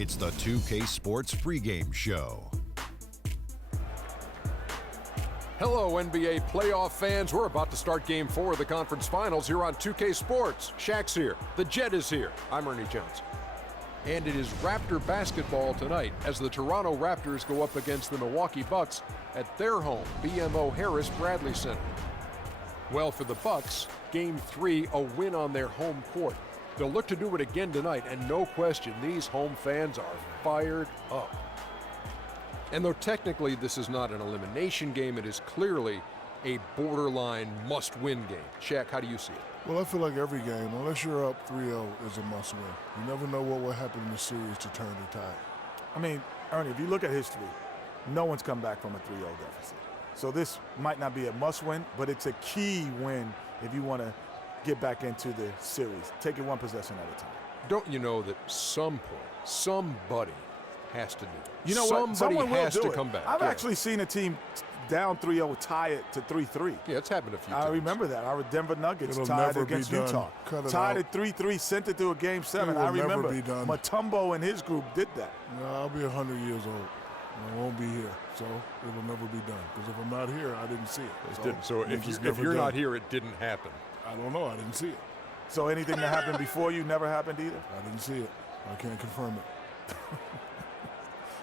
It's the 2K Sports pregame show. Hello, NBA playoff fans. We're about to start Game 4 of the conference finals here on 2K Sports. Shaq's here. The Jet is here. I'm Ernie Jones. And it is Raptor basketball tonight as the Toronto Raptors go up against the Milwaukee Bucks at their home, BMO Harris Bradley Center. Well, for the Bucks, Game 3, a win on their home court. They'll look to do it again tonight, and no question, these home fans are fired up. And though technically this is not an elimination game, it is clearly a borderline must-win game. Shaq, how do you see it? Well, I feel like every game, unless you're up 3-0, is a must-win. You never know what will happen in the series to turn the tide. I mean, Ernie, if you look at history, no one's come back from a 3-0 deficit. So this might not be a must-win, but it's a key win if you want to get back into the series. Take it one possession at a time. Don't you know that some point, somebody has to do it? You know what? Somebody has to do it. come back. I've actually seen a team down 3-0 tie it to 3-3. Yeah, it's happened a few times. I remember that. Our Denver Nuggets It'll tied never against be done. Utah. Tied at 3-3, sent it to a Game 7. It will I remember never be done. Mutombo and his group did that. No, I'll be 100 years old. I won't be here, so it will never be done. Because if I'm not here, I didn't see it. So if you're not here, it didn't happen. I don't know. I didn't see it. So anything that happened before you never happened either? I didn't see it. I can't confirm it.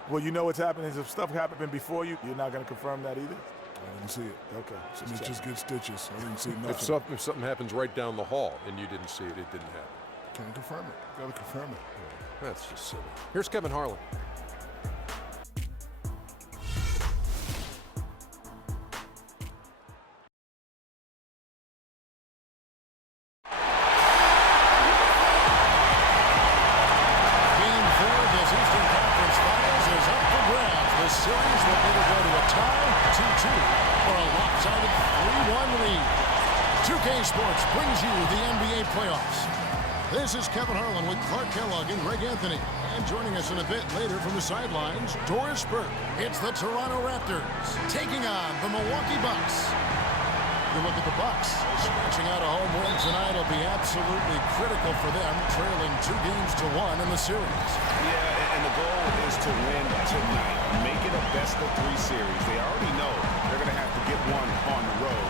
Well, you know what's happening is if stuff happened before you, you're not going to confirm that either? I didn't see it. Okay. Snitches get stitches. I didn't see nothing. If something happens right down the hall and you didn't see it, it didn't happen. Can't confirm it. Got to confirm it. That's just silly. Here's Kevin Harlan. Sports brings you the NBA playoffs. This is Kevin Harlan with Clark Kellogg and Greg Anthony. And joining us in a bit later from the sidelines, Doris Burke. It's the Toronto Raptors taking on the Milwaukee Bucks. You look at the Bucks. Scratching out a home win tonight will be absolutely critical for them, trailing 2-1 in the series. Yeah, and the goal is to win tonight. Make it a best-of-3 series. They already know they're going to have to get one on the road,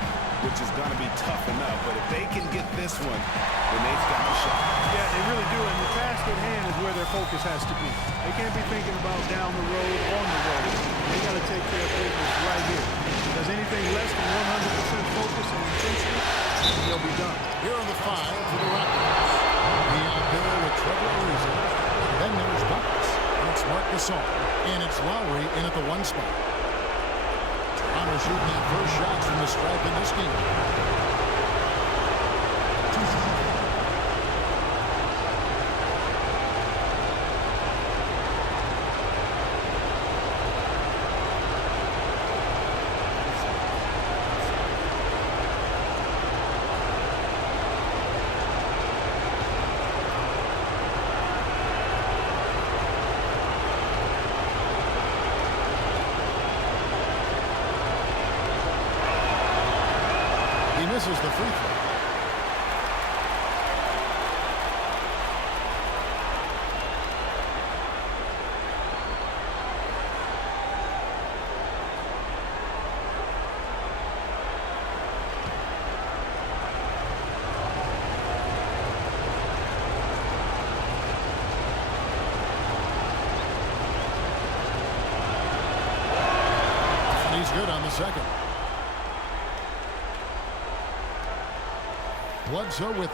which is going to be tough enough. But if they can get this one, then they've got a shot. Yeah, they really do. And the task at hand is where their focus has to be. They can't be thinking about down the road, on the road. They got to take care of business right here. Because anything less than 100% focus and intensity, they'll be done. Here are the 5 for the Raptors. Beyond there with Trevor Ariza. Then there's Bucks. And it's Marc Gasol. And it's Lowry in at the 1 spot. Toronto shooting that first shot from the stripe in this game. Misses the free throw. And he's good on the second. Bledsoe with it.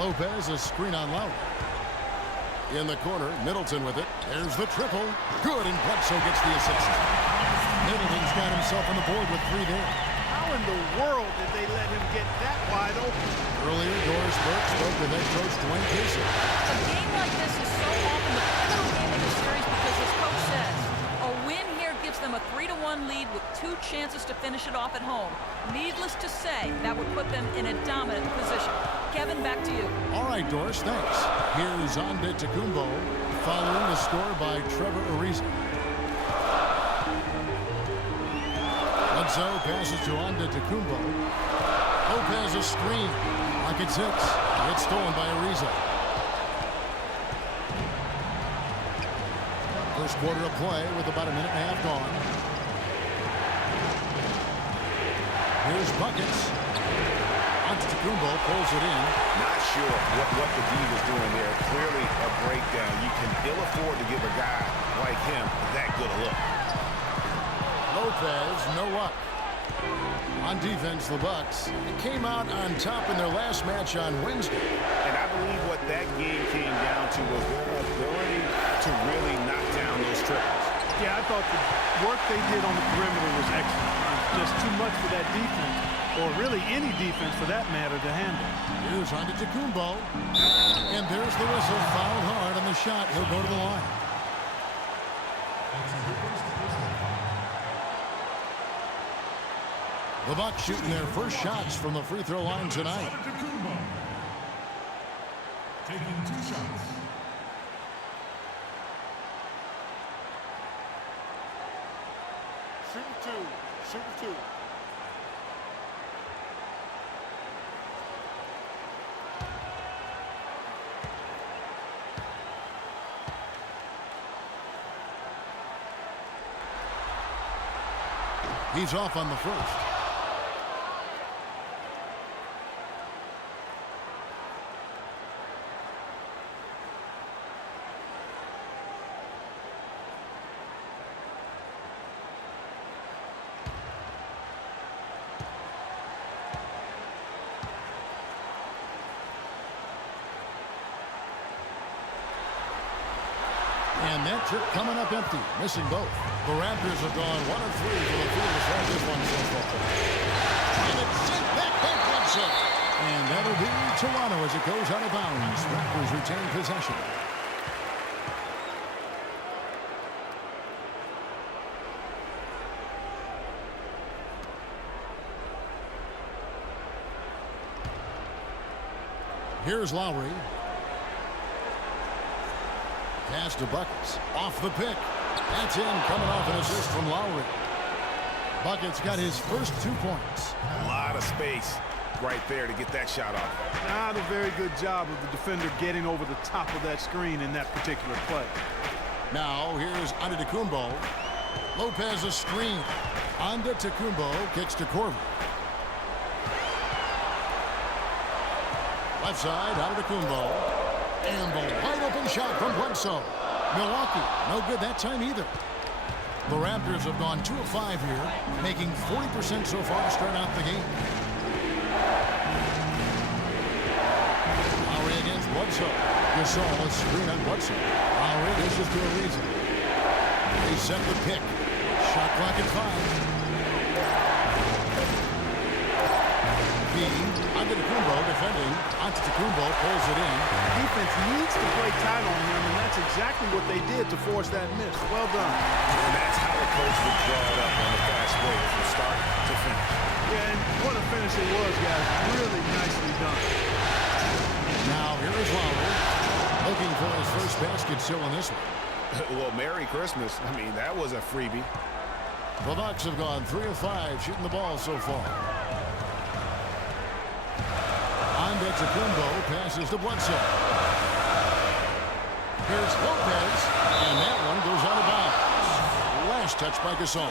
Lopez, a screen on Lowry. In the corner, Middleton with it. There's the triple. Good, and Bledsoe gets the assist. Middleton's got himself on the board with 3 there. How in the world did they let him get that wide open? Earlier, Doris Burke spoke with head coach Dwayne Casey. A game like this is so often the pivotal game of the series because, as coach says, a win here gives them a 3-1 lead with 2 chances to finish it off at home. Needless to say, that would put them in a dominant position. Kevin, back to you. All right, Doris, thanks. Here's Antetokounmpo following the score by Trevor Ariza. Bledsoe passes to Antetokounmpo. Lopez a screen. Pocket 6. It's stolen by Ariza. First quarter of play with about a minute and a half gone. Here's buckets. Antetokounmpo pulls it in. Not sure what the D was doing there. Clearly a breakdown. You can ill afford to give a guy like him that good a look. Lopez, no luck. On defense, the Bucks came out on top in their last match on Wednesday. And I believe what that game came down to was their ability to really knock down those triples. Yeah, I thought the work they did on the perimeter was excellent. Just too much for that defense, or really any defense for that matter, to handle. Here's Antetokounmpo. And there's the whistle. Fouled hard on the shot. He'll go to the line. The Bucks shooting their first shots from the free throw line tonight. Taking 2 shots. Shoot 2. Shoot 2. He's off on the first. And that trip coming up empty, missing both. The Raptors have gone 1 of 3 for the field as this one so far. And it's sent back by Bledsoe. And that'll be Toronto as it goes out of bounds. Raptors retain possession. Here's Lowry. Pass to Buckets. Off the pick. That's in. Coming off an assist from Lowry. Buckets got his first 2 points. A lot of space right there to get that shot off. Not a very good job of the defender getting over the top of that screen in that particular play. Now here's Antetokounmpo. Lopez a screen. Antetokounmpo kicks to Corver. Left side, Antetokounmpo. And the wide open shot from Bledsoe. Milwaukee, no good that time either. The Raptors have gone 2 of 5 here, making 40% so far to start out the game. Lowry against Bledsoe. Gasol, a screen on Bledsoe. Lowry dishes to Ariza. They set the pick. Shot clock at 5. Antetokounmpo defending. Antetokounmpo pulls it in. Defense needs to play tight on him, and that's exactly what they did to force that miss. Well done. And that's how the coach would draw it up on the fast break from start to finish. Yeah, and what a finish it was, guys. Really nicely done. Now here is Lowry looking for his first basket still in this one. Well, Merry Christmas. I mean, that was a freebie. The Bucks have gone 3 of 5 shooting the ball so far. Antetokounmpo passes to Bledsoe. Here's Lopez, and that one goes out of bounds. Last touch by Gasol.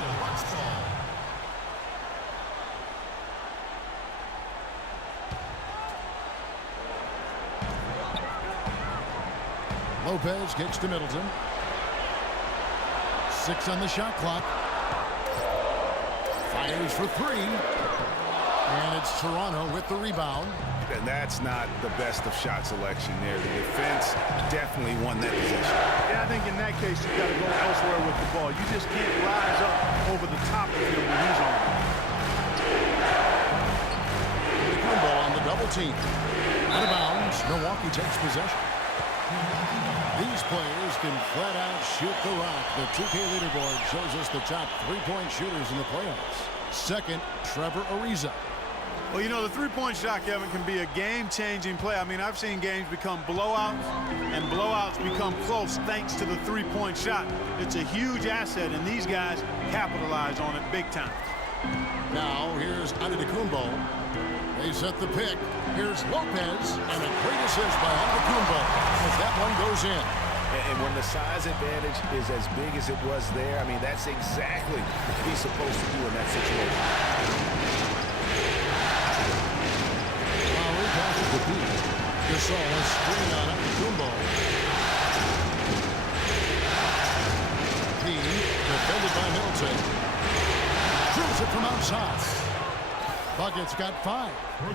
Lopez kicks to Middleton. 6 on the shot clock. Fires for 3. And it's Toronto with the rebound. And that's not the best of shot selection there. The defense definitely won that possession. Yeah, I think in that case, you've got to go elsewhere with the ball. You just can't rise up over the top of him when he's on it. Antetokounmpo on the double team. Out of bounds, Milwaukee takes possession. These players can flat out shoot the rock. The 2K leaderboard shows us the top 3-point shooters in the playoffs. Second, Trevor Ariza. Well, you know, the three-point shot, Kevin, can be a game-changing play. I mean, I've seen games become blowouts, and blowouts become close thanks to the three-point shot. It's a huge asset, and these guys capitalize on it big time. Now here's Antetokounmpo. They set the pick. Here's Lopez, and a great assist by Antetokounmpo as that one goes in. And when the size advantage is as big as it was there, I mean, that's exactly what he's supposed to do in that situation. Lowry passes the beat. Gasol a screen on Antetokounmpo. P, defended by Middleton. Drills it from outside. Bucket's got 5.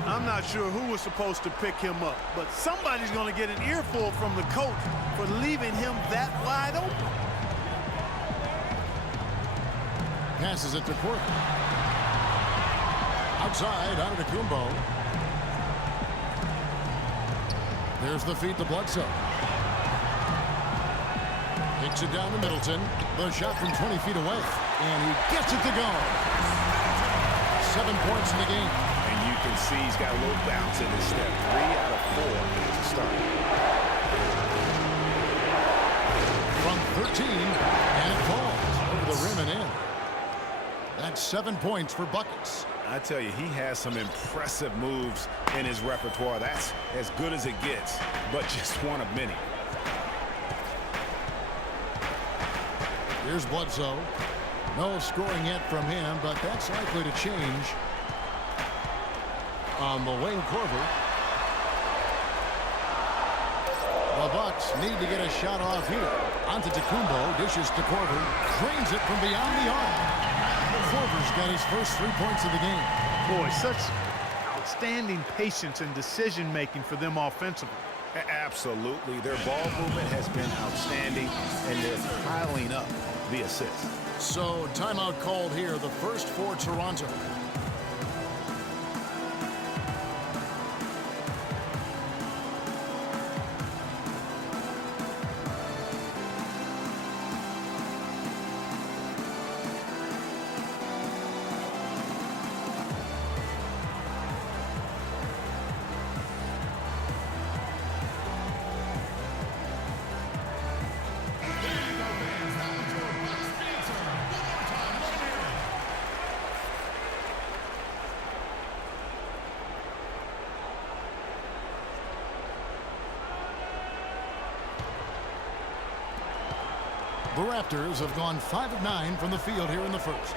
I'm not sure who was supposed to pick him up, but somebody's going to get an earful from the coach for leaving him that wide open. Passes it to Korver. Outside, Antetokounmpo. There's the feed to Bledsoe. Kicks it down to Middleton. The shot from 20 feet away, and he gets it to go. 7 points in the game. And you can see he's got a little bounce in his step. 3 out of 4 to start. From 13, and it falls over the rim and in. That's 7 points for buckets. I tell you, he has some impressive moves in his repertoire. That's as good as it gets, but just one of many. Here's Bledsoe. No scoring yet from him, but that's likely to change. On the wing, Korver. The Bucks need to get a shot off here. Antetokounmpo dishes to Korver. Drains it from beyond the arc. Korver's got his first 3 points of the game. Boy, such outstanding patience and decision-making for them offensively. Absolutely. Their ball movement has been outstanding, and they're piling up the assists. So, timeout called here, the first for Toronto. The Raptors have gone 5 of 9 from the field here in the first.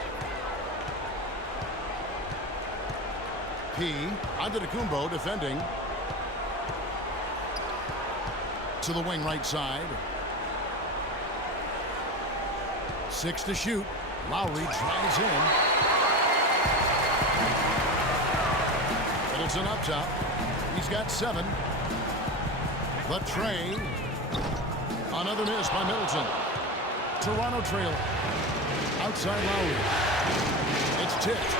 P, Antetokounmpo defending. To the wing right side. 6 to shoot. Lowry drives in. Middleton up top. He's got 7. The tray. Another miss by Middleton. Toronto trailer. Outside Lowry. It's tipped.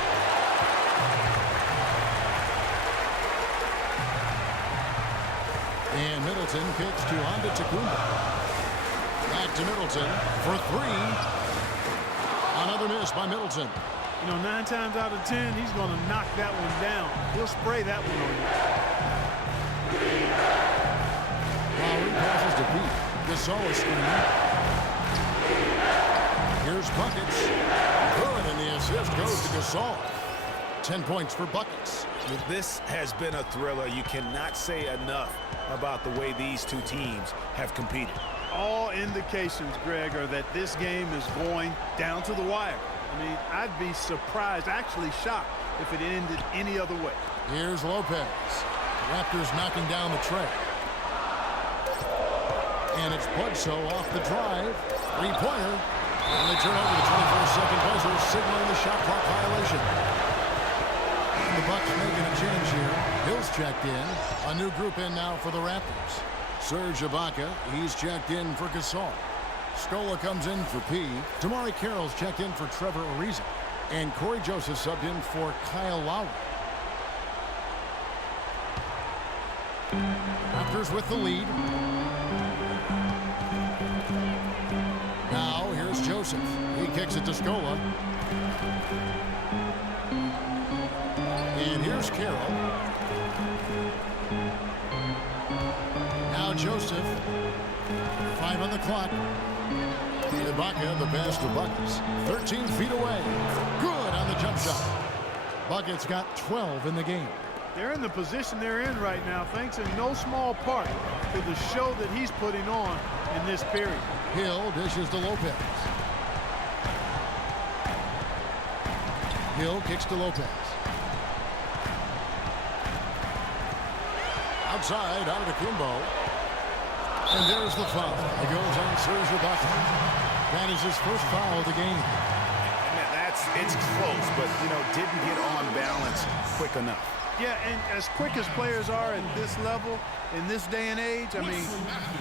And Middleton kicks to Antetokounmpo. Back to Middleton for 3. Another miss by Middleton. You know, 9 times out of 10, he's going to knock that one down. He'll spray that one on you. Lowry passes to Pete. Gasol screen. Here's Buckets. Good, and the assist goes to Gasol. 10 points for Buckets. This has been a thriller. You cannot say enough about the way these two teams have competed. All indications, Greg, are that this game is going down to the wire. I mean, I'd be surprised, actually shocked, if it ended any other way. Here's Lopez. Raptors knocking down the tray. And it's Bledsoe off the drive. 3-pointer. And they turn over the 24-second buzzer, signaling the shot clock violation. And the Bucks making a change here. Hill's checked in. A new group in now for the Raptors. Serge Ibaka, he's checked in for Gasol. Scola comes in for P. Damari Carroll's checked in for Trevor Ariza. And Corey Joseph subbed in for Kyle Lowry. Raptors with the lead. Now here's Joseph. He kicks it to Scola. And here's Carroll. Now Joseph. 5 on the clock. Ibaka, the pass to Buckets. 13 feet away. Good on the jump shot. Bucket's got 12 in the game. They're in the position they're in right now, thanks in no small part to the show that he's putting on in this period. Hill dishes to Lopez. Hill kicks to Lopez. Outside, out of Kumbo. And there's the foul. It goes on Serge Ibaka. That is his first foul of the game. It's close, but, didn't get on balance quick enough. Yeah, and as quick as players are at this level, in this day and age, I mean,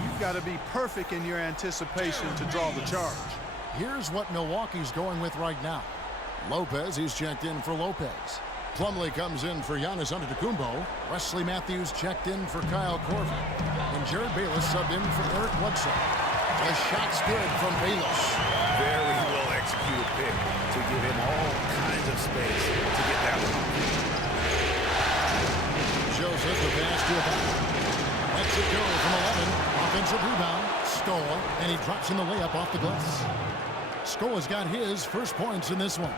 you've got to be perfect in your anticipation to draw the charge. Here's what Milwaukee's going with right now. Lopez, he's checked in for Lopez. Plumlee comes in for Giannis Antetokounmpo. Wesley Matthews checked in for Kyle Korver. And Jared Bayless subbed in for Eric Bledsoe. The shot's good from Bayless. Very well executed pick to give him all kinds of space to get that one off. Joseph, the pass to Ibaka. Lets it go from 11. Offensive rebound. Scola, and he drops in the layup off the glass. Scola's got his first points in this one.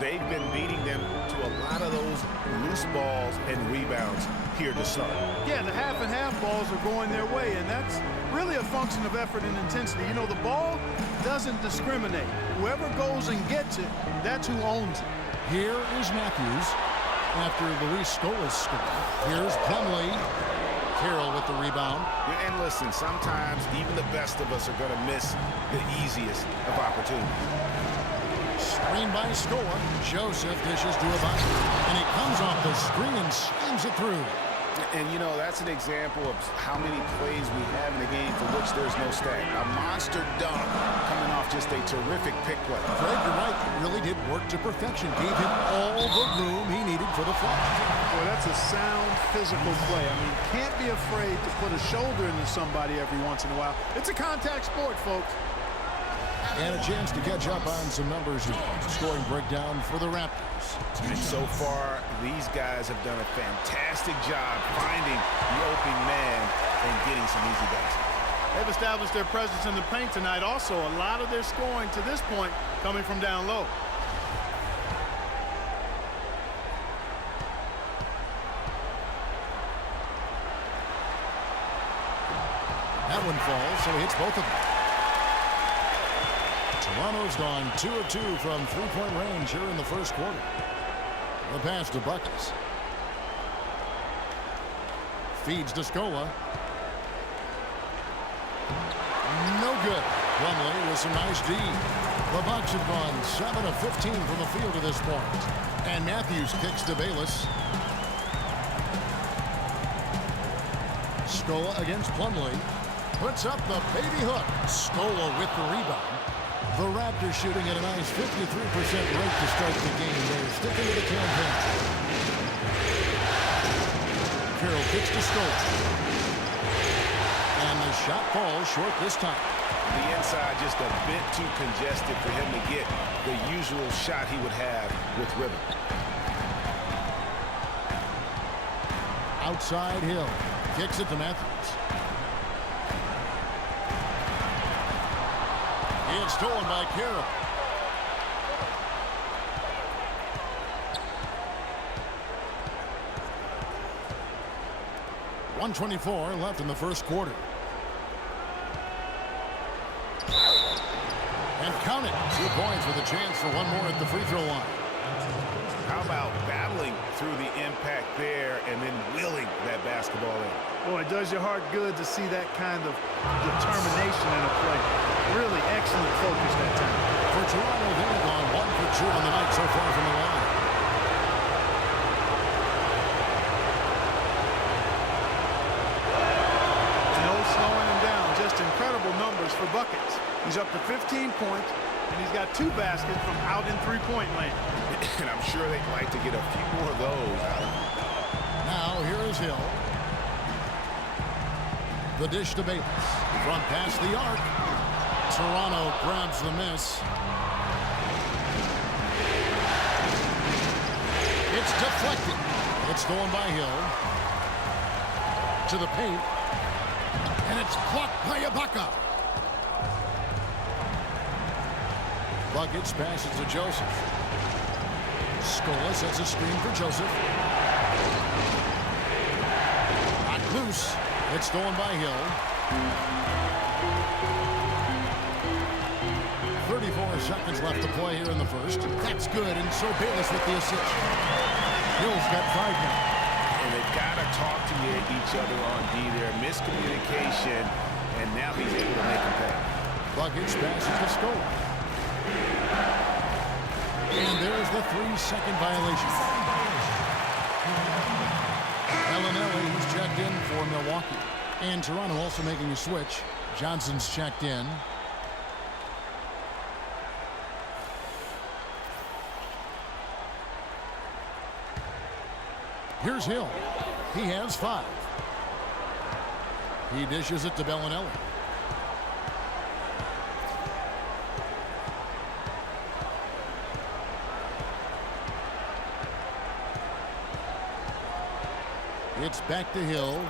They've been beating them to a lot of those loose balls and rebounds here to start. Yeah, the half and half balls are going their way, and that's really a function of effort and intensity. The ball doesn't discriminate. Whoever goes and gets it, that's who owns it. Here is Matthews after Luis Scola's score. Here's Plumlee. Carroll with the rebound. And listen, sometimes even the best of us are going to miss the easiest of opportunities. Screen by Scola. Joseph dishes to Ibaka. And he comes off the screen and slams it through. And, that's an example of how many plays we have in the game for which there's no stat. A monster dunk coming off just a terrific pick play. Fred, you're right. It really did work to perfection. Gave him all the room he needed for the flush. Boy, that's a sound physical play. I mean, can't be afraid to put a shoulder into somebody every once in a while. It's a contact sport, folks. And a chance to catch up on some numbers here. Scoring breakdown for the Raptors. And so far, these guys have done a fantastic job finding the open man and getting some easy baskets. They've established their presence in the paint tonight. Also, a lot of their scoring to this point coming from down low. That one falls, so he hits both of them. Toronto's gone 2 of 2 from three-point range here in the first quarter. The pass to Buckets. Feeds to Scola. No good. Plumlee with some nice D. The Bucks have gone 7 of 15 from the field to this point. And Matthews kicks to Bayless. Scola against Plumlee. Puts up the baby hook. Scola with the rebound. The Raptors shooting at a nice 53% rate to start the game. They're sticking to the campaign. Carroll kicks to Scola. And the shot falls short this time. The inside just a bit too congested for him to get the usual shot he would have with rhythm. Outside Hill. Kicks it to Matthews. It's stolen by Carroll. .124 left in the first quarter. And count it. 2 points with a chance for one more at the free throw line. How about battling through the impact there and then willing that basketball in? Boy, it does your heart good to see that kind of determination in a play. Really excellent focus that time. For Toronto, they've gone 1 for 2 on the night so far from the line. No slowing him down. Just incredible numbers for Buckets. He's up to 15 points, and he's got 2 baskets from out in three-point land. And I'm sure they'd like to get a few more of those out of him. Now, here is Hill. The dish to Bayless. Front past the arc. Toronto grabs the miss. It's deflected. It's stolen by Hill. To the paint. And it's blocked by Ibaka. Buckets passes to Joseph. Scola sets a screen for Joseph. Not loose. It's stolen by Hill. 34 seconds left to play here in the first. That's good, and so Bayless with the assist. Hill's got 5 now. And they've got to talk to each other on D there. Miscommunication, and now he's able to make him pay. Buckets passes to Scola. And there's the 3-second violation. Bellinelli, who's checked in for Milwaukee. And Toronto also making a switch. Johnson's checked in. Here's Hill. He has 5. He dishes it to Bellinelli. It's back to Hill.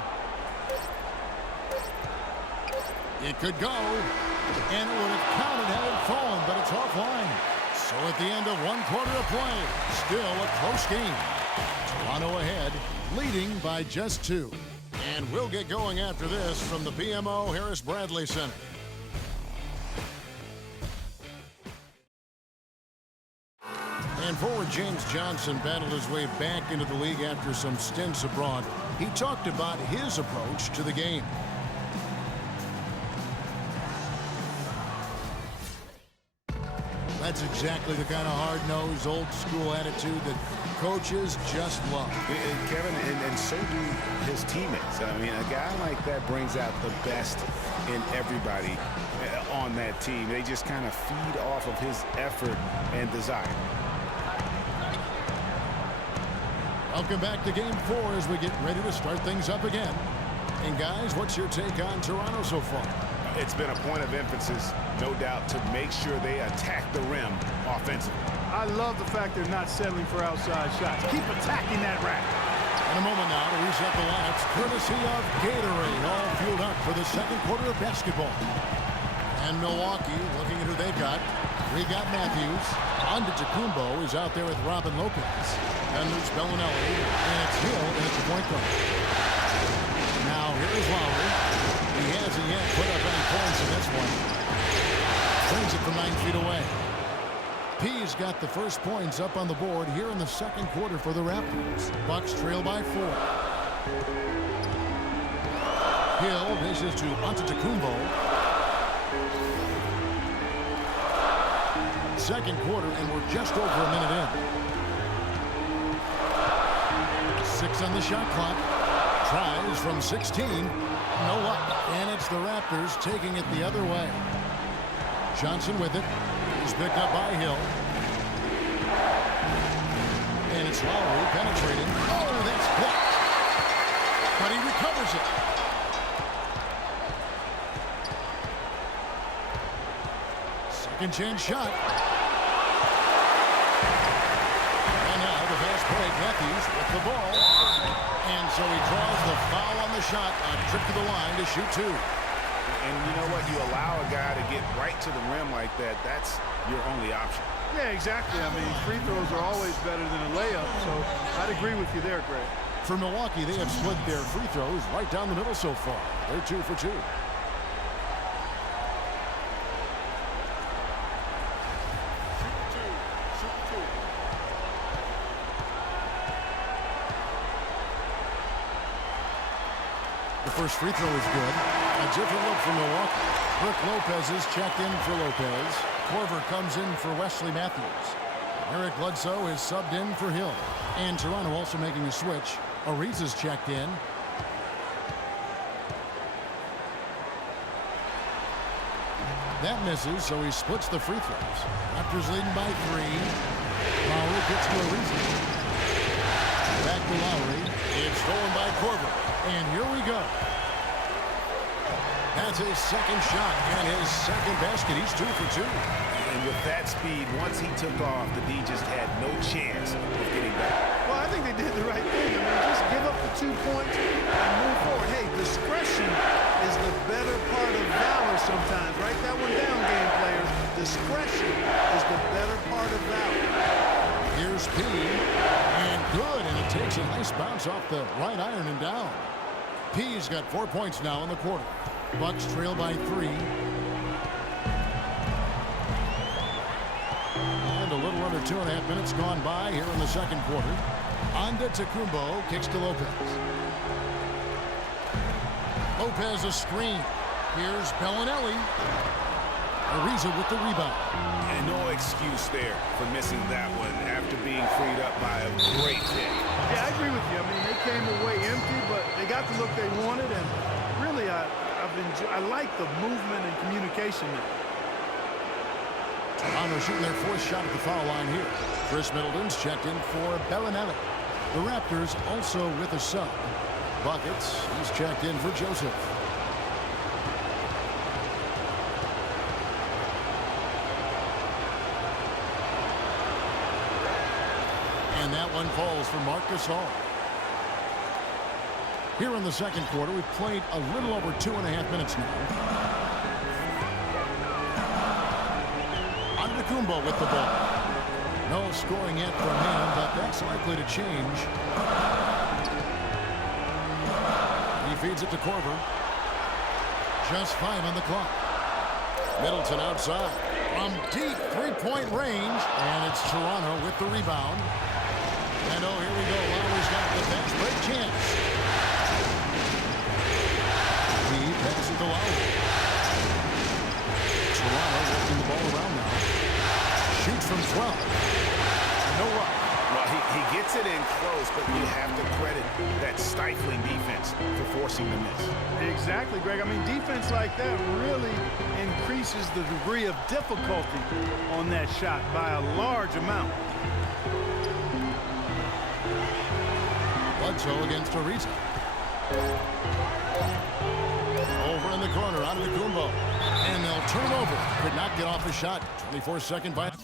It could go. And it would have counted had it fallen, but it's offline. So at the end of 1 quarter of play, still a close game. Toronto ahead, leading by just 2. And we'll get going after this from the BMO Harris Bradley Center. And forward James Johnson battled his way back into the league after some stints abroad. He talked about his approach to the game. That's exactly the kind of hard-nosed, old-school attitude that coaches just love. Kevin, and so do his teammates. I mean, a guy like that brings out the best in everybody on that team. They just kind of feed off of his effort and desire. Welcome back to Game 4 as we get ready to start things up again. And guys, what's your take on Toronto so far? It's been a point of emphasis, no doubt, to make sure they attack the rim offensively. I love the fact they're not settling for outside shots. Keep attacking that rack. In a moment now to reset the lineups, courtesy of Gatorade, all fueled up for the second quarter of basketball. And Milwaukee, looking at who they've got. We got Matthews. Antetokounmpo is out there with Robin Lopez. And there's Bellinelli, and it's Hill, and it's the point guard. Now here is Lowry. He hasn't yet put up any points in this one. Brings it from 9 feet away. P's got the first points up on the board here in the second quarter for the Raptors. Bucks trail by 4. Hill dishes to Antetokounmpo. Second quarter, and we're just over a minute in. 6 on the shot clock. Tries from 16. No luck. And it's the Raptors taking it the other way. Johnson with it. He's picked up by Hill. And it's Lowry penetrating. Oh, that's blocked. But he recovers it. Second chance shot. And now the fast break. Matthews with the ball. And so he draws the foul on the shot. A trip to the line to shoot 2. And you know what? You allow a guy to get right to the rim like that. That's your only option. Yeah, exactly. I mean, free throws are always better than a layup, so I'd agree with you there, Greg. For Milwaukee, they have split their free throws right down the middle so far. They're 2 for 2. The first free throw is good. A different look for Milwaukee. Brook Lopez is checked in for Lopez. Korver comes in for Wesley Matthews. Eric Bledsoe is subbed in for Hill. And Toronto also making a switch. Ariza's checked in. That misses, so he splits the free throws. Raptors leading by 3. Lowry gets to Ariza. Back to Lowry. It's stolen by Korver. And here we go. That's his second shot and his second basket. He's 2 for 2. And with that speed, once he took off, the D just had no chance of getting back. Well, I think they did the right thing. I mean, just give up the 2 points and move forward. Hey, discretion is the better part of valor sometimes. Write that one down, game players. Discretion is the better part of valor. Here's P. takes a nice bounce off the right iron and down. P's got 4 points now in the quarter. Bucks trail by 3. And a little under 2.5 minutes gone by here in the second quarter. Antetokounmpo kicks to Lopez. Lopez a screen. Here's Bellinelli. Ariza with the rebound. And no excuse there for missing that one after being freed up by a great pick. Yeah, I agree with you. I mean, they came away empty, but they got the look they wanted, and really, I like the movement and communication there. Toronto shooting their 4th shot at the foul line here. Chris Middleton's checked in for Bellinelli. The Raptors also with a sub. Buckets, he's checked in for Joseph. And that one falls for Marc Gasol. Here in the second quarter, we've played a little over 2.5 minutes now. Antetokounmpo with the ball. No scoring yet from him, but that's likely to change. He feeds it to Korver. Just 5 on the clock. Middleton outside. From deep 3-point range. And it's Toronto with the rebound. And oh, here we go. Lowry's got the fast break chance. He passes it to Lowry. Toronto working the ball around now. Shoots from 12. No luck. Well, he gets it in close, but you have to credit that stifling defense for forcing the miss. Exactly, Greg. I mean, defense like that really increases the degree of difficulty on that shot by a large amount. Bledsoe against Ariza. Over in the corner, Antetokounmpo. And they'll turn over. Could not get off the shot. 24-second violation.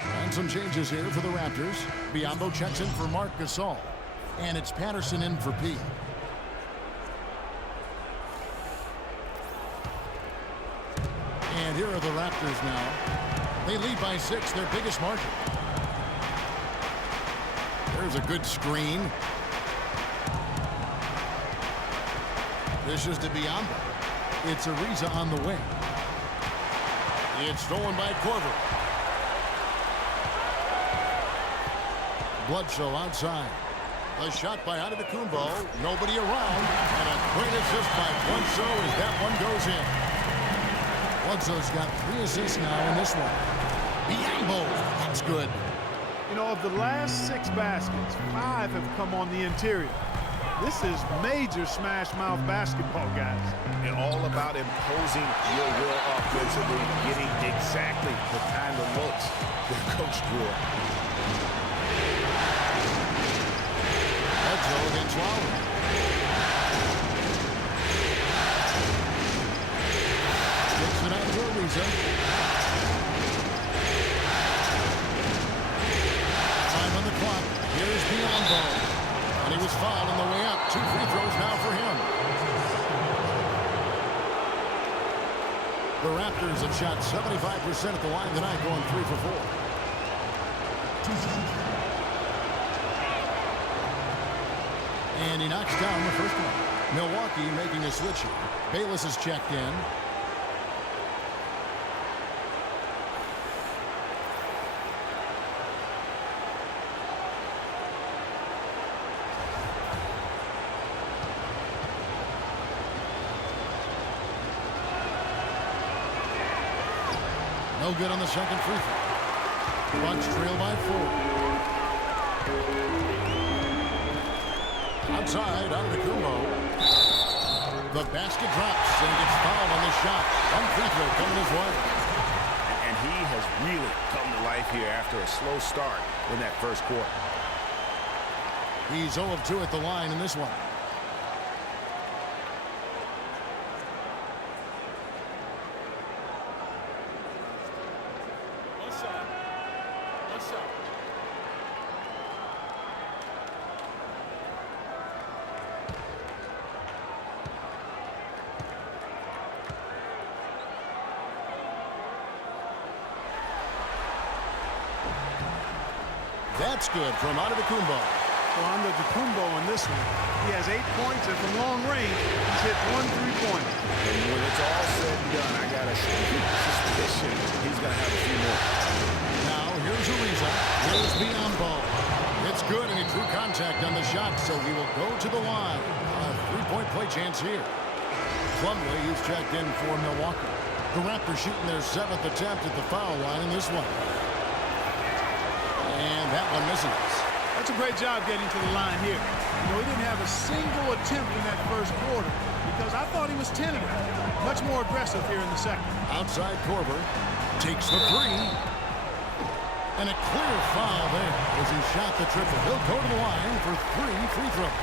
And some changes here for the Raptors. Biyombo checks in for Marc Gasol. And it's Patterson in for P. And here are the Raptors now. They lead by 6, their biggest margin. There's a good screen. This is to Biyombo. It's Ariza on the wing. It's stolen by Korver. Bledsoe outside. The shot by Antetokounmpo. Nobody around. And a great assist by Bledsoe as that one goes in. Bledsoe's got 3 assists now in this one. Biyombo. That's good. You know, of the last 6 baskets, 5 have come on the interior. This is major smash-mouth basketball, guys. And all about imposing your will offensively, getting exactly the kind of looks that Coach drew up. Bledsoe against Lowry. Kicks it out to Ariza. Time on the clock. Here's Biyombo. And he was fouled on the way up. 2 free throws now for him. The Raptors have shot 75% at the line tonight, going 3 for 4. And he knocks down the first one. Milwaukee making a switch here. Bayless is checked in. No good on the second free throw. Bucks trail by 4. Outside, Antetokounmpo. The basket drops, and he gets fouled on the shot. 1 free throw coming his way. And he has really come to life here after a slow start in that first quarter. He's 0 of 2 at the line in this one. That's good from Antetokounmpo. So Antetokounmpo in this one, he has 8 points, and from long range, he's hit 1 3-pointer. And when it's all said and done, I got a suspicion he's going to have a few more. Now here's Ariza. Here's Biombo. It's good, and he drew contact on the shot, so he will go to the line. A 3-point play chance here. Plumlee, he's checked in for Milwaukee. The Raptors shooting their 7th attempt at the foul line in this one. And that one misses. That's a great job getting to the line here. You know, he didn't have a single attempt in that first quarter because I thought he was tentative. Much more aggressive here in the second. Outside Korver takes the three. And a clear foul there as he shot the triple. He'll go to the line for 3 free throws.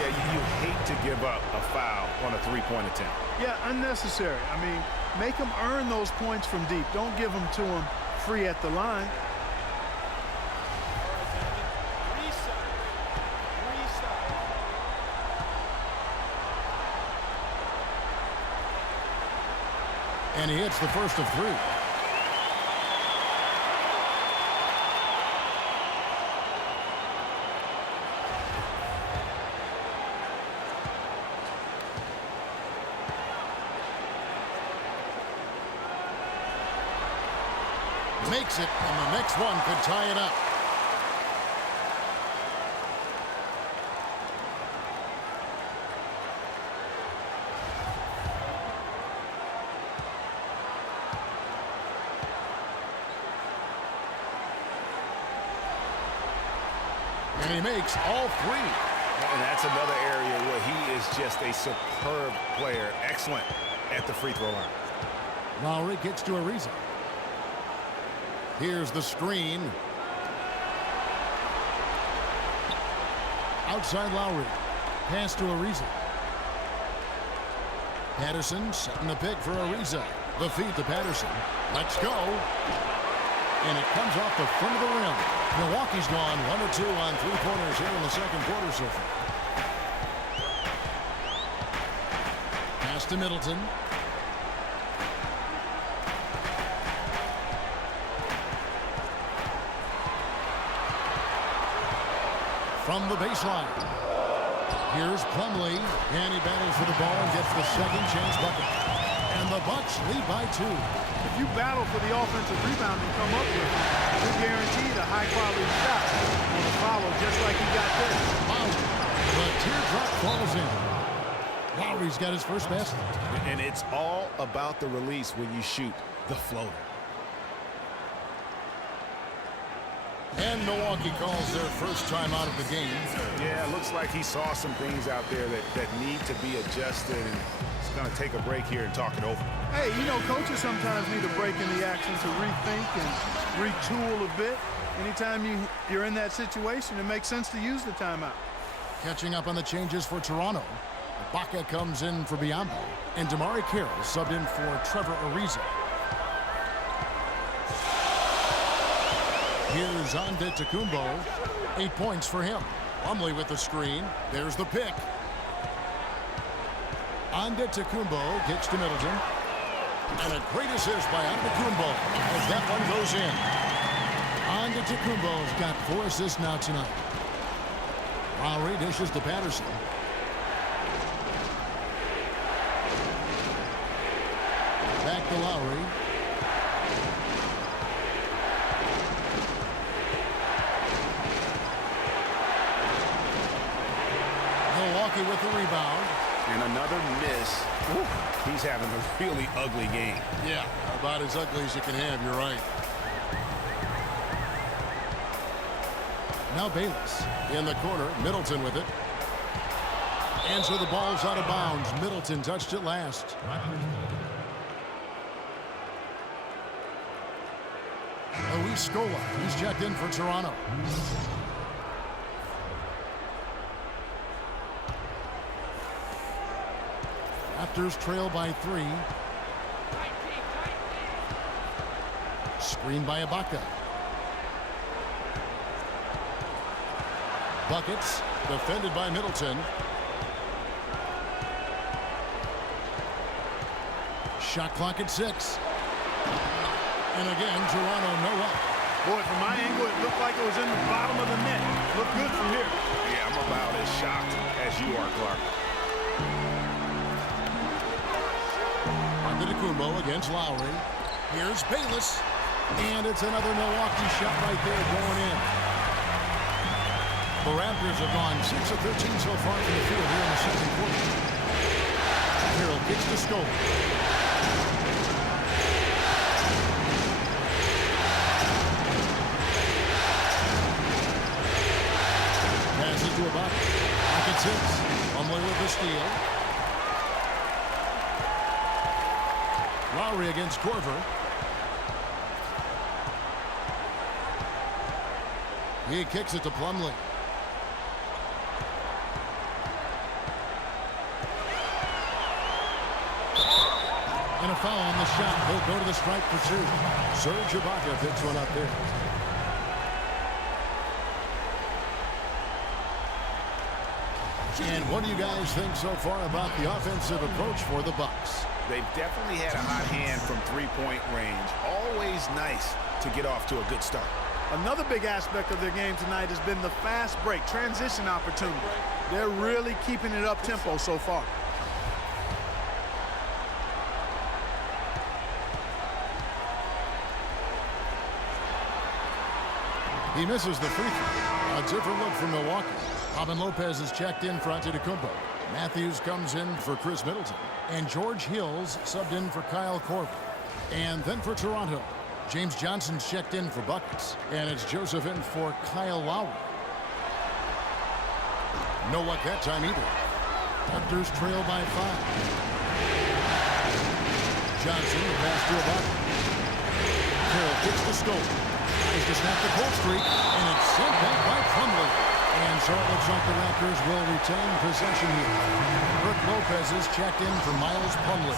Yeah, you hate to give up a foul on a 3-point attempt. Yeah, unnecessary. I mean, make him earn those points from deep. Don't give them to him free at the line. And he hits the first of 3. Makes it, and the next one could tie it up. And he makes all 3. And that's another area where he is just a superb player. Excellent at the free throw line. Lowry gets to Ariza. Here's the screen. Outside Lowry. Pass to Ariza. Patterson setting the pick for Ariza. The feed to Patterson. Let's go. And it comes off the front of the rim. Milwaukee's gone 1 or 2 on 3-pointers here in the second quarter so far. Pass to Middleton. From the baseline. Here's Plumlee, and he battles for the ball and gets the second chance bucket. And the Bucks lead by 2. If you battle for the offensive rebound and come up with it, you're guaranteed a high-quality shot on the follow, just like he got there. Lowry, the teardrop falls in. Lowry's got his first basket. And it's all about the release when you shoot the floater. And Milwaukee calls their first time out of the game. Yeah, it looks like he saw some things out there that need to be adjusted, and he's going to take a break here and talk it over. Hey, you know, coaches sometimes need a break in the action to rethink and retool a bit. Anytime you're in that situation, it makes sense to use the timeout. Catching up on the changes for Toronto. Ibaka comes in for Biombo, and Damari Carroll subbed in for Trevor Ariza. Here's Antetokounmpo. 8 points for him. Plumlee with the screen. There's the pick. Antetokounmpo gets to Middleton. And a great assist by Antetokounmpo as that one goes in. Antetokounmpo's got 4 assists now tonight. Lowry dishes to Patterson. Back to Lowry. Milwaukee with the rebound. And another miss. Ooh, he's having a really ugly game. Yeah, about as ugly as you can have, you're right. Now Bayless in the corner. Middleton with it. And so the ball's out of bounds. Middleton touched it last. Luis Scola, he's checked in for Toronto. Raptors trail by 3. Screen by Ibaka. Buckets, defended by Middleton. Shot clock at 6. And again, Toronto no up. Boy, from my angle, it looked like it was in the bottom of the net. Looked good from here. Yeah, I'm about as shocked as you are, Clark. Antetokounmpo against Lowry. Here's Bayless. And it's another Milwaukee shot right there going in. The Raptors have gone 6 of 13 so far from the field here in the second quarter. Carroll gets to Scola. Passes to Ibaka. Pocket 6. Plumlee with the steal. Lowry against Korver. He kicks it to Plumlee. And a foul on the shot. He'll go to the strike for 2. Serge Ibaka picks one up there. And what do you guys think so far about the offensive approach for the Bucks? They've definitely had a hot hand from three-point range. Always nice to get off to a good start. Another big aspect of their game tonight has been the fast break, transition opportunity. They're really keeping it up-tempo so far. He misses the free throw. A different look from Milwaukee. Robin Lopez is checked in for Antetokounmpo. Matthews comes in for Chris Middleton. And George Hill's subbed in for Kyle Korver. And then for Toronto, James Johnson's checked in for buckets. And it's Joseph in for Kyle Lowry. No luck that time either. Raptors trail by 5. Johnson, the pass to Ibaka. Carroll kicks to Scola. Tries to snap the cold streak, and it's sent back by Plumlee. And so it looks like the Raptors will retain possession here. Brook Lopez is checked in for Miles Plumlee.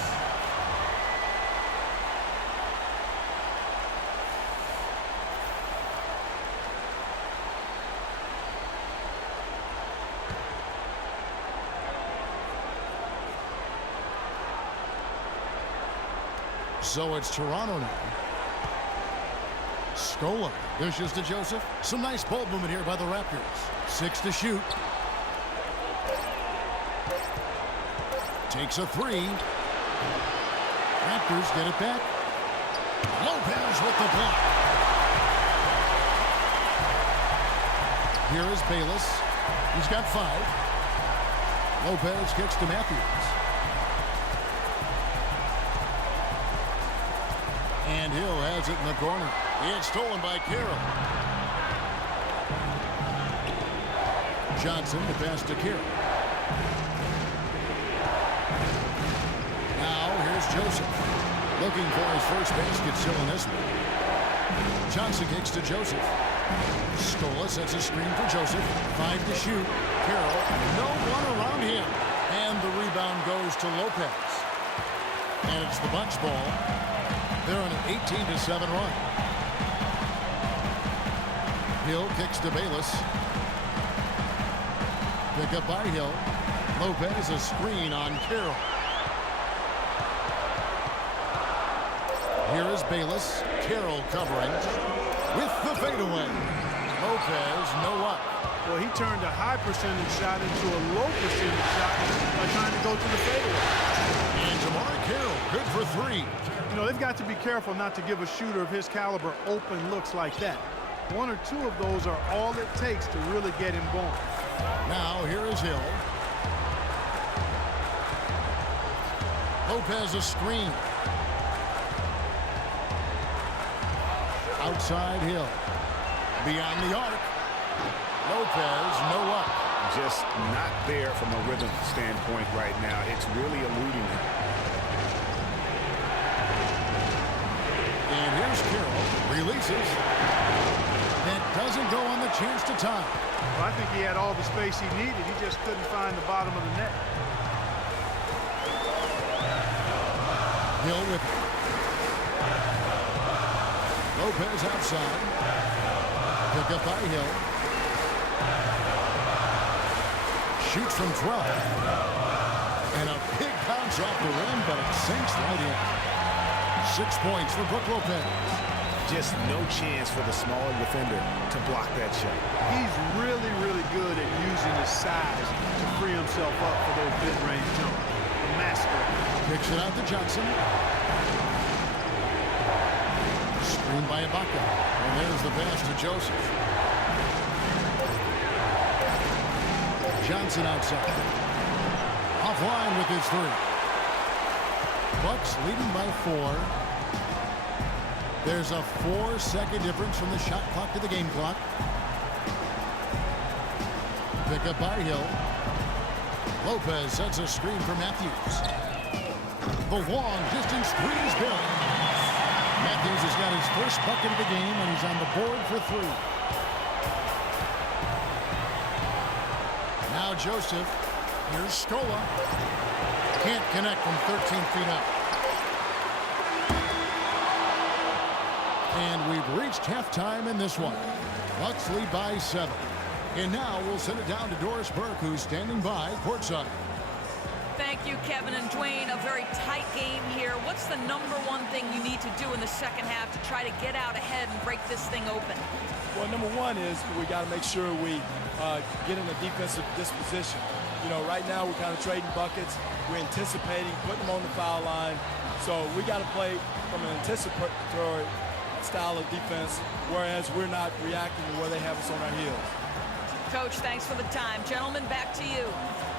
So it's Toronto now. Scola dishes to Joseph. Some nice ball movement here by the Raptors. 6 to shoot. Takes a 3. Raptors get it back. Lopez with the block. Here is Bayless. He's got 5. Lopez kicks to Matthews. And Hill has it in the corner. It's stolen by Carroll. Johnson, the pass to Carroll. Now here's Joseph. Looking for his first basket still in this one. Johnson kicks to Joseph. Scola sets a screen for Joseph. 5 to shoot. Carroll, no one around him. And the rebound goes to Lopez. And it's the Bucks ball. They're on an 18-7 run. Hill kicks to Bayless. Pick up by Hill. Lopez a screen on Carroll. Here is Bayless. Carroll covering with the fadeaway. Lopez no up. Well, he turned a high percentage shot into a low percentage shot by trying to go to the fadeaway. And Jamar Carroll good for 3. You know, they've got to be careful not to give a shooter of his caliber open looks like that. 1 or 2 of those are all it takes to really get him going. Now here is Hill. Lopez a screen. Outside Hill. Beyond the arc. Lopez no up. Just not there from a rhythm standpoint right now. It's really eluding him. And here's Carroll. Releases. That doesn't go on the chance to tie. Well, I think he had all the space he needed. He just couldn't find the bottom of the net. Hill with it. Lopez outside. Pick up by Hill. Shoots from 12. And a big bounce off the rim, but it sinks right in. 6 points for Brook Lopez. Just no chance for the smaller defender to block that shot. He's really, really good at using his size to free himself up for those mid-range jumpers. The master. Kicks it out to Johnson. Screen by Ibaka. And there's the pass to Joseph. Johnson outside. Offline with his three. Bucks leading by 4. There's a 4-second difference from the shot clock to the game clock. Pick up by Hill. Lopez sets a screen for Matthews. The long distance three is good. Matthews has got his first bucket of the game, and he's on the board for 3. Now Joseph. Here's Scola. Can't connect from 13 feet out. And we've reached halftime in this one. Bucks lead by 7. And now we'll send it down to Doris Burke, who's standing by courtside. Thank you, Kevin and Dwayne. A very tight game here. What's the number one thing you need to do in the second half to try to get out ahead and break this thing open? Well, number one is we got to make sure we get in a defensive disposition. You know, right now we're kind of trading buckets. We're anticipating, putting them on the foul line. So we got to play from an anticipatory style of defense, whereas we're not reacting to where they have us on our heels. Coach, thanks for the time. Gentlemen, back to you.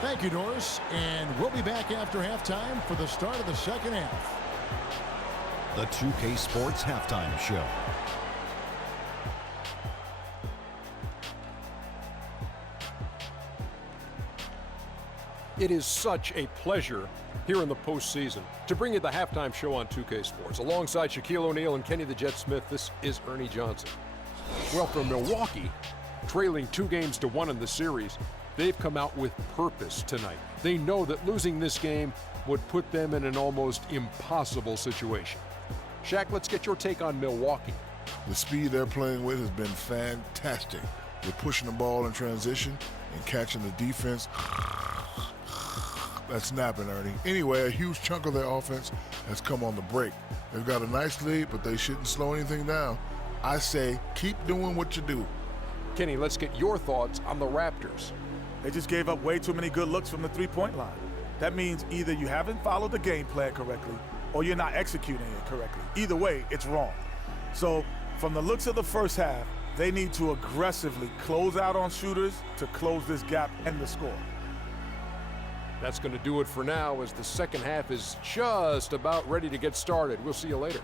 Thank you, Doris. And we'll be back after halftime for the start of the second half. The 2K Sports Halftime Show. It is such a pleasure here in the postseason to bring you the halftime show on 2K Sports. Alongside Shaquille O'Neal and Kenny the Jet Smith, this is Ernie Johnson. Well, from Milwaukee, trailing 2-1 in the series, they've come out with purpose tonight. They know that losing this game would put them in an almost impossible situation. Shaq, let's get your take on Milwaukee. The speed they're playing with has been fantastic. They're pushing the ball in transition and catching the defense. That's snapping, Ernie. Anyway, a huge chunk of their offense has come on the break. They've got a nice lead, but they shouldn't slow anything down. I say keep doing what you do. Kenny, let's get your thoughts on the Raptors. They just gave up way too many good looks from the three-point line. That means either you haven't followed the game plan correctly or you're not executing it correctly. Either way, it's wrong. So from the looks of the first half, they need to aggressively close out on shooters to close this gap and the score. That's going to do it for now as the second half is just about ready to get started. We'll see you later.